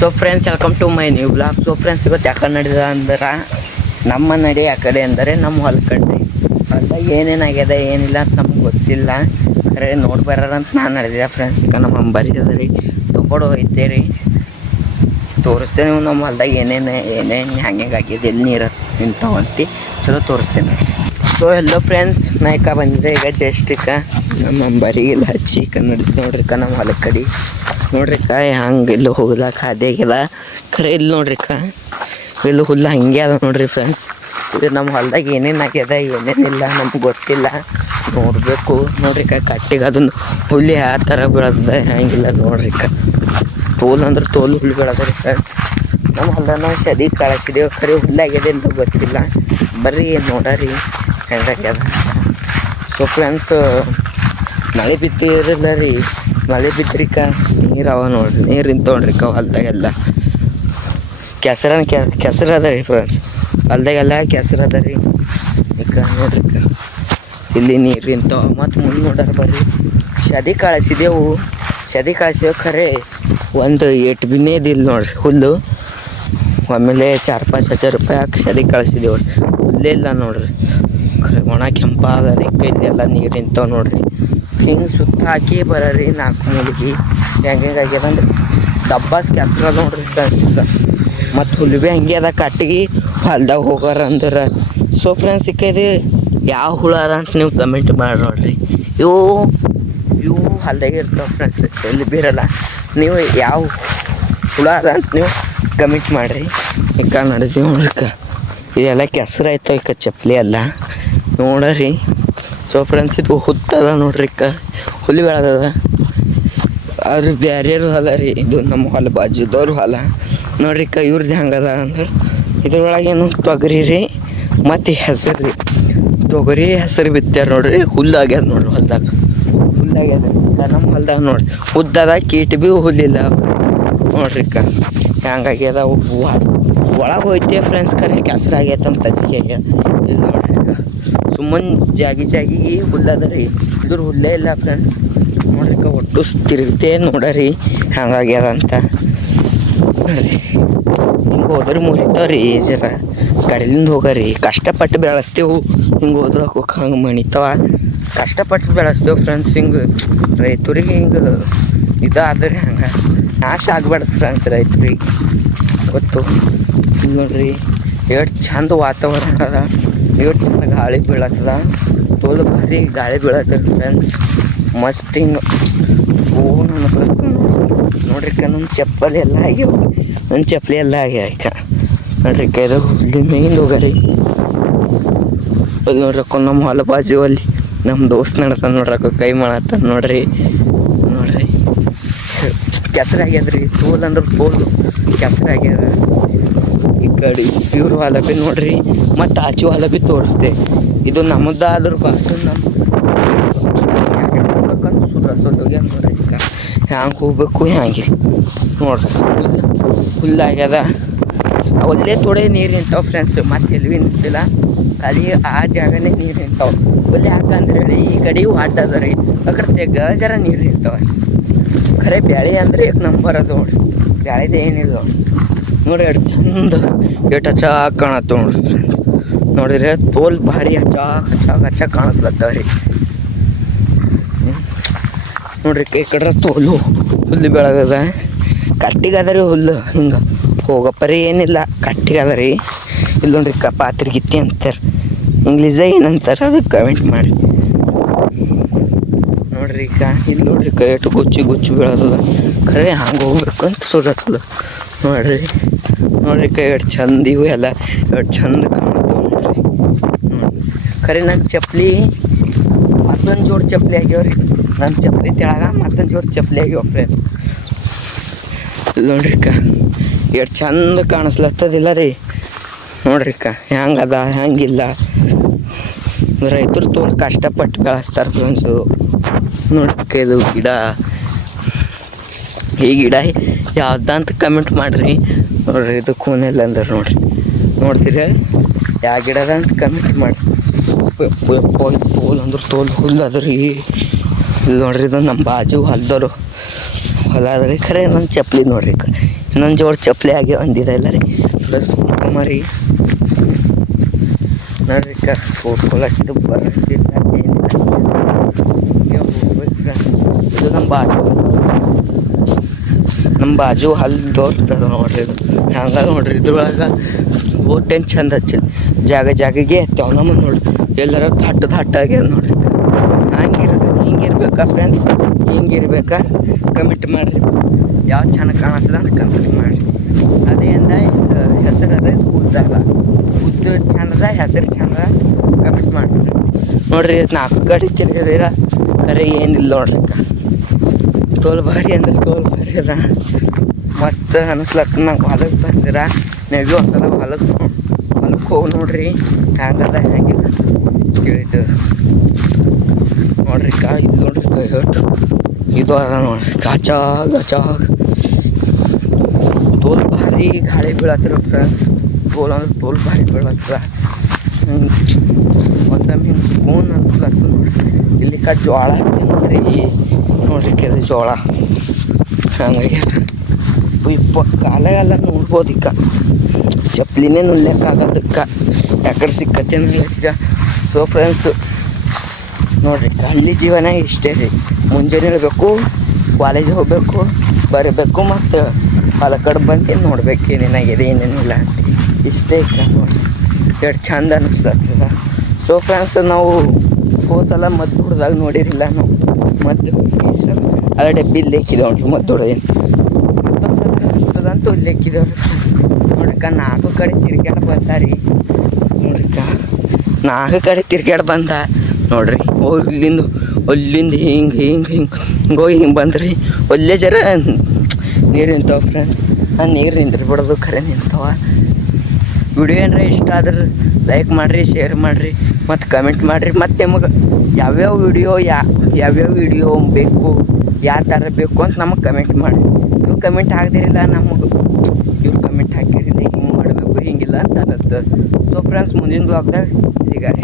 So friends welcome to my new blog so friends ಇವತ್ತು ಯಾಕಡೆ ನಡೆದ ಅಂದ್ರೆ, ನಮ್ಮ ನಡೆ ಆ ಕಡೆ ಅಂದರೆ ನಮ್ಮ ಹೊಲ ಕಡೆ. ಹೊಲ್ದಾಗ ಏನೇನಾಗ್ಯದ ಏನಿಲ್ಲ ಅಂತ ನಮ್ಗೆ ಗೊತ್ತಿಲ್ಲ. ಖರೆ ನೋಡಿ ಬರೋಣ ಅಂತ ನಾನು ನಡೆದಿದ್ದೆ ಫ್ರೆಂಡ್ಸ್ ಈಗ ನಮ್ಮ ಬರೀತದ ರೀ ತಗೊಂಡು ಹೋಯ್ತೆ ರೀ ತೋರಿಸ್ತೇನೆ ನೀವು ನಮ್ಮ ಹೊಲ್ದಾಗ ಏನೇನು ಏನೇನು, ಹ್ಯಾಂಗೆ ಆಗಿದೆ ಎಲ್ಲಿ ನೀರು ನಿಂತವಂತಿ ಚಲೋ ತೋರಿಸ್ತೇನೆ. ಸೊ ಎಲ್ಲೋ ಫ್ರೆಂಡ್ಸ್ ನಾಯ್ಕ ಬಂದಿದೆ ಈಗ ಜಸ್ಟಿಕ ನಮ್ಮ ಅಂಬರಿಗೆಲ್ಲ ಹಚ್ಚಿ ನಡೀತು ನೋಡ್ರಿ ಅಕ್ಕ, ನಮ್ಮ ಹೊಲದ ಕಡೆ. ನೋಡ್ರಿಕ ಹಂಗೆ ಇಲ್ಲಿ ಹೋಗ್ಲಾಕ ಹಾದಿ ಆಗ್ಯದ ಖರೆ ಇಲ್ಲಿ ನೋಡ್ರಿಕ ಇಲ್ಲೂ ಹುಲ್ಲು ಹಂಗೆ ಅದ ನೋಡ್ರಿ ಫ್ರೆಂಡ್ಸ್ ಇದು ನಮ್ಮ ಹೊಲ್ದಾಗ ಏನೇನು ಆಗ್ಯದ ಏನೇನಿಲ್ಲ ನಮ್ಗೆ ಗೊತ್ತಿಲ್ಲ. ನೋಡಬೇಕು. ನೋಡ್ರಿ ಅಕ್ಕ, ಕಟ್ಟಿಗೆ ಅದನ್ನು ಹುಲ್ಲು ಯಾವ ಥರ ಬೀಳದ ಹಂಗಿಲ್ಲ ನೋಡ್ರಿ ಅಕ್ಕ. ತೋಲ್ ಅಂದ್ರೆ ತೋಲ್ ಹುಲ್ಲು ಬೀಳದ್ರಿ ಫ್ರೆಂಡ್ಸ್ ನಮ್ಮ ಹೊಲ್ದಾಗ ನಾವು ಸದಿ ಕಳಿಸಿದೆವು. ಖರೆ ಹುಲ್ಲಾಗ್ಯದ ಅಂತ ಗೊತ್ತಿಲ್ಲ. ಬರ್ರಿ ನೋಡರಿ. ಹೆಂಗಾಗ್ಯದ ಸೊ ಫ್ರೆಂಡ್ಸ್ ಮಳೆ ಬಿತ್ತಿರಲ್ಲ ರೀ, ಮಳೆ ಬಿತ್ತರಿಕ ನೀರು ಅವ ನೋಡ್ರಿ, ನೀರು ನಿಂತೊಂಡ್ರಿ ಕ ಹೊಲ್ದಾಗೆಲ್ಲ. ಕೆಸರ ಕೆಸರು ಅದ ರೀ ಫ್ರೆಂಡ್ಸ್ ಹೊಲ್ದಾಗೆಲ್ಲ ಕೆಸರು ಅದ ರೀ. ಈಗ ನೋಡ್ರಿ ಇಲ್ಲಿ ನೀರು ನಿಂತಾವ. ಮತ್ತು ಮುಂದೆ ನೋಡಾರ ಬರ್ರಿ. ಶದಿ ಕಳಿಸಿದೆವು ಸದಿ ಕಳಿಸಿದೆವು ಖರೆ. ಒಂದು ಏಟ್ ಬಿನೇ ಇದಿಲ್ಲ ನೋಡ್ರಿ ಹುಲ್ಲು. ಆಮೇಲೆ ಚಾರ್, ಪಾಂಚ್ ಹಜಾರ್ ರೂಪಾಯಿ ಹಾಕಿ ಶದಿ ಕಳಿಸಿದೆವು. ಹುಲ್ಲೇ ಇಲ್ಲ ನೋಡ್ರಿ. ಒಣ ಕೆಂಪಾಗದ ಎಲ್ಲ ನೀರು ನಿಂತಾವ ನೋಡ್ರಿ. ಹಿಂಗೆ ಸುತ್ತ ಹಾಕಿ ಬರೀ ನಾಲ್ಕು ಮೂಲಿಗೆ. ಹೆಂಗೆ ಆಗ್ಯದ ಅಂದ್ರೆ ಡಬ್ಬಾಸ್ ಕೆಸ್ರ ನೋಡ್ರಿ ಮತ್ತು ಹುಲ್ಲು ಭೀ ಹಂಗೆ ಅದ, ಕಟ್ಟಿಗೆ ಹೊಲ್ದಾಗ ಹೋಗಾರ ಅಂದ್ರೆ. ಸೊ ಫ್ರೆಂಡ್ಸ್ ಸಿಕ್ಕಿದೆ ಯಾವ ಹುಳ ಅದ ಅಂತ ನೀವು ಕಮೆಂಟ್ ಮಾಡಿ ನೋಡ್ರಿ. ಇವು ಇವು ಹೊಲ್ದಾಗ ಇರ್ತಾವೆ ಫ್ರೆಂಡ್ಸ್ ಎಲ್ಲಿ ಬೀರಲ್ಲ ನೀವು ಯಾವ ಹುಳ ಅದ ಅಂತ ನೀವು ಕಮೆಂಟ್ ಮಾಡಿರಿ. ಈಗ ನಡೆದೀವಿ ನೋಡಕ್ಕೆ ಇದೆಲ್ಲ ಕೆಸರು ಆಯ್ತು ಈಗ ಚಪ್ಪಲಿ ಎಲ್ಲ ನೋಡರಿ. ಸೊ ಫ್ರೆಂಡ್ಸ್ ಇದು ಹುತ್ತದ ನೋಡ್ರಿ ಕ ಹುಲಿ ಬೆಳೆದದ. ಆದ್ರೆ ಬ್ಯಾರ್ಯಾರು ಹೊಲ ರೀ. ಇದು ನಮ್ಮ ಹೊಲ, ಬಾಜುದವ್ರ ಹೊಲ. ನೋಡ್ರಿ ಕ ಇವ್ರದ್ದು ಹೆಂಗದ ಅಂದ್ರೆ ಇದ್ರೊಳಗೇನು ತೊಗರಿ ರೀ, ಮತ್ತು ಹೆಸರು ರೀ. ತೊಗರಿ ಹೆಸರು ಬಿತ್ತಾರ ನೋಡ್ರಿ, ಹುಲ್ಲು ಆಗ್ಯದ ನೋಡ್ರಿ ಹೊಲ್ದಾಗ. ಹುಲ್ಲಾಗ್ಯದ ನಮ್ಮ ಹೊಲ್ದಾಗ ನೋಡ್ರಿ ಉದ್ದದ ಕೀಟ ಭೀ ಹುಲ್ಲಿಲ್ಲ. ನೋಡ್ರಿ ಕ ಹೆಂಗಾಗ್ಯದ ಒಳಗೆ ಹೋಯ್ತೆ ಫ್ರೆಂಡ್ಸ್ ಕರೆ ಕೆಸರು ಆಗೈತೆ ಅಂತ ಅಜ್ಜಿಗೆ ಆಗ್ಯದ. ಸುಮ್ಮನೆ ಜಾಗಿ ಜಾಗಿ ಹುಲ್ಲದ ರೀ ಇದ್ರ ಹುಲ್ಲೇ ಇಲ್ಲ ಫ್ರೆಂಡ್ಸ್ ನೋಡ್ಲಿಕ್ಕೆ ಒಟ್ಟು ತಿರುಗುತ್ತೆ ನೋಡರಿ. ಹಂಗಾಗ್ಯದ ಅಂತ ಹಿಂಗೆ ಹೋದ್ರೆ ಮುರಿತಾವ್ರಿ ಜರ. ಕಡಲಿಂದ ಹೋಗರಿ. ಕಷ್ಟಪಟ್ಟು ಬೆಳೆಸ್ತೇವು. ಹಿಂಗೆ ಹೋದ್ರೆ ಹೋಗಿ ಹಂಗೆ ಮಣಿತಾವ. ಕಷ್ಟಪಟ್ಟು ಬೆಳೆಸ್ತೇವೆ ಫ್ರೆಂಡ್ಸ್ ಹಿಂಗೆ. ರೈತರಿಗೆ ಹಿಂಗೆ ಇದಾದ್ರೆ ಹಂಗೆ. ನಾಶ ಆಗ್ಬಾರ್ದು ಫ್ರೆಂಡ್ಸ್ ರೈತರಿಗೆ. ಗೊತ್ತು. ನೋಡ್ರಿ. ಎಷ್ಟು ಚಂದ ವಾತಾವರಣ ಅದ. ಎಷ್ಟು ಚಂದ ಗಾಳಿ ಬೀಳತ್ತದ. ತೋಲ್ ಭಾರಿ ಗಾಳಿ ಬೀಳತ್ತದ ಫ್ರೆಂಡ್ಸ್ ಮಸ್ತ್ ಹಿಂಗೆ ಓ ಅನ್ಸ್ಲತ್ತ ನೋಡ್ರಿ ಕ ನನ್ನ ಚಪ್ಪಲಿ ಎಲ್ಲ ಆಗ್ಯಾವ. ನನ್ನ ಚಪ್ಪಲಿ ಎಲ್ಲ ಆಗ್ಯಾವ ನೋಡ್ರಿ ಕ ಇದು ಹುಲ್ಲಿ ಮೇಯ್ದು ಹೋಗರಿ ಅಲ್ಲಿ ನೋಡ್ರಕ್ಕ ನಮ್ಮ ಹೊಲ ಬಾಜು ಅಲ್ಲಿ ನಮ್ಮ ದೋಸ್ತ್ ನಡ್ತಾನೆ ನೋಡ್ರಕ್ಕ ಕೈ ಮಾಡತ್ತ ನೋಡ್ರಿ. ನೋಡ್ರಿ. ಕೆಸರಾಗ್ಯದ ರೀ ತೋಲ್ ಅಂದ್ರೆ ತೋಲ್. ಕೆಸರಾಗ್ಯದ ಕಡೆ ಪ್ಯೂರ್ ಹೊಲ ಬಿ ನೋಡ್ರಿ, ಮತ್ತು ಆಚೆ ಹೊಲ ಬಿ ತೋರಿಸ್ದೆ. ಇದು ನಮ್ದಾದ್ರು ಬಾಜು ನಮ್ಮ ಹ್ಯಾಂಗೆ ಹೋಗ್ಬೇಕು, ಹ್ಯಾಂಗೆ? ನೋಡ್ರಿ. ಆಗ್ಯದ. ಅವಲ್ಲೇ ತೋಡೆ ನೀರು ನಿಂತಾವ ಫ್ರೆಂಡ್ಸ್ ಮತ್ತೆ ಎಲ್ಲಿ ನಿಂತಿಲ್ಲ. ಖಾಲಿ ಆ ಜಾಗನೇ ನೀರು ನಿಂತಾವ. ಒಳ್ಳೆ ಯಾಕಂದ್ರೆ ಹೇಳಿ, ಈ ಕಡೆ ಆಟ ಅದ ರೀ. ಆ ಕಡೆ ತೆಗ ಜರ ನೀರು ನಿಂತಾವ ಖರೆ ಬ್ಯಾಳಿ ಅಂದರೆ ನಂಬರ್ ಅದು ನೋಡ್ರಿ. ಬ್ಯಾಳಿದ ಏನಿಲ್ಲ ನೋಡ್ರಿ ಎಷ್ಟು ಚಂದ, ಎಷ್ಟು ಹಚ್ಚ ಕಾಣತ್ತ ನೋಡ್ರಿ ಫ್ರೆಂಡ್ಸ್. ನೋಡಿದ್ರೆ ತೋಲ್ ಭಾರಿ ಹಚ್ಚ ಹಚ್ಚ ಹಚ್ಚ ಕಾಣಿಸ್ಲತ್ತವ್ರಿ ನೋಡ್ರಿ ಕೈ ಕಡ್ರೆ ತೋಲು ಹುಲ್ಲು ಬೆಳಗದ ಕಟ್ಟಿಗದ ರೀ ಹುಲ್ಲು. ಹಿಂಗೆ ಹೋಗಪ್ಪರಿ ಏನಿಲ್ಲ. ಕಟ್ಟಿಗದ ರೀ. ಇಲ್ಲಿ ನೋಡ್ರಿ ಕ ಪಾತ್ರೆ ಗಿತ್ತಿ ಅಂತಾರೆ. ಇಂಗ್ಲೀಷ್ದಾಗ ಏನಂತಾರೆ ಅದು ಕಮೆಂಟ್ ಮಾಡಿ. ನೋಡ್ರಿ ಈಗ ಇಲ್ಲಿ ನೋಡ್ರಿ ಕೈ ಎಷ್ಟು ಗುಚ್ಚಿ ಗುಚ್ಚಿ ಬೀಳೋದಲ್ಲ ಖರೆ ಹಂಗೆ ಹೋಗ್ಬೇಕು ಅಂತ ಸುರಸಲು ನೋಡ್ರಿ. ನೋಡ್ರಿ ಕೈ ಎಷ್ಟು ಚಂದ ಇವು ಎಲ್ಲ, ಎಷ್ಟು ಚಂದ ಕಾಣುತ್ತವ ನೋಡ್ರಿ. ನೋಡ್ರಿ. ಖರೆ ನನ್ನ ಚಪ್ಪಲಿ ಮತ್ತೊಂದು ಜೋಡಿ ಚಪ್ಪಲಿ ಆಗ್ಯಾವ್ರಿ ನನ್ನ ಚಪ್ಪಲಿ ತೆಳಗ, ಮತ್ತೊಂದು ಜೋಡಿ ಚಪ್ಪಲಿ ಆಗ್ಯಾವ ಫ್ರೆಂಡ್. ನೋಡ್ರಿ ಅಕ್ಕ ಎಷ್ಟು ಚಂದ ಕಾಣಿಸ್ಲತ್ತದಿಲ್ಲ ರೀ. ನೋಡ್ರಿ ಅಕ್ಕ ಹೆಂಗದ ಹೆಂಗಿಲ್ಲ ರೈತರು ತೋಲ್ ಕಷ್ಟಪಟ್ಟು ಬೆಳೆಸ್ತಾರೆ ಫ್ರೆಂಡ್ಸ್ ಅದು. ನೋಡಕ್ಕ ಇದು ಗಿಡ. ಈ ಗಿಡ ಯಾವ್ದಂತ ಕಮೆಂಟ್ ಮಾಡಿರಿ. ನೋಡ್ರಿ, ಇದು ಕೂನೆಲ್ಲ ಅಂದ್ರೆ ನೋಡ್ರಿ. ನೋಡ್ತೀರ? ಯಾವ ಗಿಡದ ಅಂತ ಕಮೆಂಟ್ ಮಾಡಿ. ತೋಲ್ ಅಂದ್ರೆ ತೋಲ್ ಹುಲ್ಲು ಅದ್ರಿ. ಇಲ್ಲಿ ನೋಡ್ರಿ, ಇದು ನಮ್ಮ ಬಾಜು ಹೊಲ್ದವರು. ಹೊಲ ಅದ್ರಿ. ಖರೆ ನನ್ನ ಚಪ್ಪಲಿ ನೋಡ್ರಿ. ಇನ್ನೊಂದು ಜೋಡಿ ಚಪ್ಪಲಿ ಆಗಿ ಒಂದಿದೆ ಇಲ್ಲ ರೀ ಪ್ಲಸ್ ಕುಮಾರಿ ನೋಡ್ರಿ, ಕ friends. ಇದು ನಮ್ಮ ಬಾಜು ನಮ್ಮ ಬಾಜು ಹಲ್ಲು ತೋರ್ತದ ನೋಡ್ರಿ. ಇದು ಹಂಗೆ ನೋಡ್ರಿ, ಇದ್ರೊಳಗೆ ಓಟೇನು ಚಂದ ಹಚ್ಚ. ಜಾಗ ಜಾಗಗೆ ಎತ್ತಾವ ನಮ್ಮ ನೋಡ್ರಿ. ಎಲ್ಲರ ದಟ್ಟ ದಟ್ಟ ಆಗ್ಯದ ನೋಡ್ರಿ. ಹಂಗಿರ್ಬೇಕು, ಹಿಂಗಿರ್ಬೇಕಾ ಫ್ರೆಂಡ್ಸ್ ಹಿಂಗಿರ್ಬೇಕಾ? ಕಮಿಟ್ ಮಾಡಿರಿ. ಯಾವ ಚೆನ್ನಾಗಿ ಕಾಣತ್ತದ ಅಂತ ಕಮಿಟ್ ಮಾಡಿರಿ. ಅದೇ ಅಂದ, ಹೆಸರು ಅದ ಉದ್ದಲ್ಲ ಉದ್ದ ಚಂದದ ಹೆಸರು ಚಂದ ಕಮಿಟ್ ಮಾಡಿರಿ. ನೋಡ್ರಿ, ನಾಲ್ಕು ಕಡೆ ತಿರ್ಗದಿರ ಖರೆ ಏನಿಲ್ಲ ನೋಡ್ಲಿಕ್ಕೆ ತೋಲ್ ಭಾರಿ ಅಂದ್ರೆ ತೋಲ್ ಅದ ಮಸ್ತ್ ಅನಿಸ್ಲತ್ತ ನಂಗೆ ಹೊಲಕ್ಕೆ ಬಂದಿರ? ನೀವು ಒಂದ್ಸಲ ಹೊಲಕ್ಕೆ ಹೊಲಕ್ಕೆ ಹೋಗಿ ನೋಡ್ರಿ. ಹ್ಯಾಂಗದ ಹ್ಯಾಂಗಿಲ್ಲ ಕೇಳಿದ್ದು. ನೋಡ್ರಿ ಕಾ ಇದು ನೋಡ್ರಿ ಇದು ಅದ ನೋಡ್ರಿ. ಕಾಚ ಗಚ ತೋಲ್ ಭಾರಿ ಗಾಳಿ ಬೀಳತ್ತಿರ ಫ್ರೆಂಡ್ಸ್ ತೋಲ್ ಅಂದ್ರೆ ತೋಲ್ ಭಾರಿ ಬೀಳತ್ತಿರ. ಮತ್ತೊಮ್ಮೆ ಸ್ಪೂನ್ ಅನ್ಸ್ಲತ್ತ ನೋಡ್ರಿ. ಇಲ್ಲಿ ಕಾ ಜೋಳ ನೋಡ್ರಿ ನೋಡ್ರಿ ಕೆಲ ಜೋಳ ಹಂಗಾಗಿ ಇಪ್ಪ ಕಾಲಾಗೆಲ್ಲ ನೋಡ್ಬೋದು ಇಕ್ಕ ಚಪ್ಲಿನೇ ನುಲ್ಯಕ್ಕಾಗದಕ್ಕ ಯಾಕಡೆ ಸಿಕ್ಕತ್ತೆ ಈಗ ಸೊ ಫ್ರೆಂಡ್ಸ್ ನೋಡ್ರಿ, ಹಳ್ಳಿ ಜೀವನ ಇಷ್ಟೇ ರೀ. ಮುಂಜಾನೆ ಇರಬೇಕು, ಕಾಲೇಜಿಗೆ ಹೋಗಬೇಕು, ಬರಬೇಕು ಮತ್ತು ಹೊಲ ಕಡೆ ಬಂದು ನೋಡ್ಬೇಕು ಏನೇನಾಗಿದೆ, ಏನೇನಿಲ್ಲ ಇಷ್ಟೇ ಇಕ್ಕ ನೋಡಿ ಎಷ್ಟು ಚಂದ ಅನ್ನಿಸ್ತದ ಸೊ ಫ್ರೆಂಡ್ಸ್ ನಾವು ಹೋಸಲ ಮದ್ದು ಹೊಡೆದಾಗ ನೋಡಿರಿಲ್ಲ ನಾವು. ಮದ್ದು ಅದರ ಅಲ್ಲ ಡಬ್ಬಿ ಲೆಕ್ಕಿದೆ ಉಂಟು ಮದ್ದು ಹೊಡೆದೇನು ಮತ್ತೊಂದು ಲೆಕ್ಕಿದವ್ರಿ ನೋಡ್ರಿಕ ನಾಲ್ಕು ಕಡೆ ತಿರ್ಗ್ಯಾಡ ಬಂದಾರಿ ನೋಡ್ರಿಕ ನಾಲ್ಕು ಕಡೆ ತಿರ್ಗ್ಯಾಡ ಬಂದ. ನೋಡ್ರಿ ಅಲ್ಲಿಂದ ಅಲ್ಲಿಂದ ಹಿಂಗೆ ಹಿಂಗೆ ಹಿಂಗೆ ಹಿಂಗೆ ಹೋಗಿ ಹಿಂಗೆ ಬಂದ್ರಿ. ಒಳ್ಳೆ ಜರ ನೀರು ನಿಂತಾವ ಫ್ರೆಂಡ್ಸ್ ಆ ನೀರು ನಿಂತಿರ್ಬಿಡೋದು ಖರೆ ನಿಂತಾವ. ವಿಡಿಯೋ ಏನಾರ ಇಷ್ಟ ಆದ್ರೆ ಲೈಕ್ ಮಾಡಿರಿ ಶೇರ್ ಮಾಡಿರಿ, ಮತ್ತು ಕಮೆಂಟ್ ಮಾಡಿರಿ. ಮತ್ತು ನಿಮಗೆ ಯಾವ್ಯಾವ ವಿಡಿಯೋ, ಯಾ, ಯಾವ್ಯಾವ ವಿಡಿಯೋ ಬೇಕು, ಯಾವ ಥರ ಬೇಕು ಅಂತ ನಮಗೆ ಕಮೆಂಟ್ ಮಾಡಿ ನೀವು ಕಮೆಂಟ್ ಹಾಕ್ದಿರಿಲ್ಲ, ನಮಗೆ ಇವ್ರು ಕಮೆಂಟ್ ಹಾಕಿರಿ ಹಿಂಗೆ ಮಾಡಬೇಕು, ಹಿಂಗಿಲ್ಲ ಅಂತ ಅನ್ನಿಸ್ತದೆ ಸೊ ಫ್ರೆಂಡ್ಸ್ ಮುಂದಿನ ಬ್ಲಾಗ್ದಾಗ ಸಿಗಾರಿ.